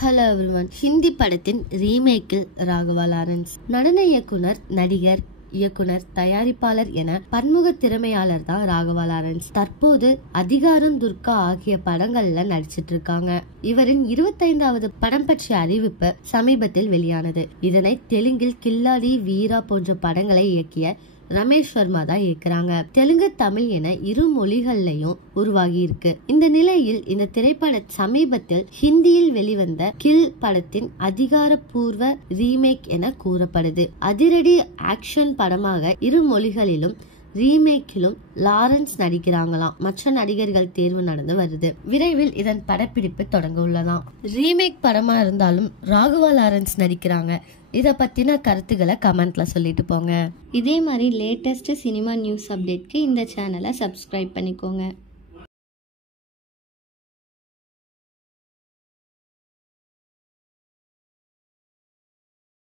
Hello everyone. Hindi படத்தின் ரீமேக்கில் Raghava Lawrence நடன இயக்குனர், நடிகர், இயக்குனர், தயாரிப்பாளர் என பன்முக திறமையாளர் தான் ராகவா லாரன்ஸ். தற்போது அதிகாரம், துர்கா ஆகிய படங்கள்ல நடிச்சிட்டு இருக்காங்க. இவரின் 25வது படம் பற்றிய அறிவிப்பு சமீபத்தில் வெளியானது. இதனை தெலுங்கில் கில்லாடி, வீரா போன்ற படங்களை இயக்கிய ரமேஷ் வர்மா தான் இயக்குறாங்க. தெலுங்கு, தமிழ் என இரு மொழிகள்லயும் உருவாகி இருக்கு. இந்த நிலையில் இந்த திரைப்பட சமீபத்தில் ஹிந்தியில் வெளிவந்த கில் படத்தின் அதிகாரப்பூர்வ ரீமேக் என கூறப்படுது. அதிரடி ஆக்ஷன் படமாக இரு மொழிகளிலும் ரீமேக்கிலும் லாரன்ஸ் நடிக்கிறாங்களாம். மற்ற நடிகர்கள் தேர்வு நடந்து வருது. விரைவில் இதன் படப்பிடிப்பு தொடங்க உள்ளதாம். ரீமேக் படமா இருந்தாலும் ராகவா லாரன்ஸ் நடிக்கிறாங்க. இத பத்தின கருத்துக்களை கமெண்ட்ல சொல்லிட்டு போங்க. இதே மாதிரி லேட்டஸ்ட் சினிமா நியூஸ் அப்டேட்க்கு இந்த சேனலை சப்ஸ்கிரைப் பண்ணிக்கோங்க.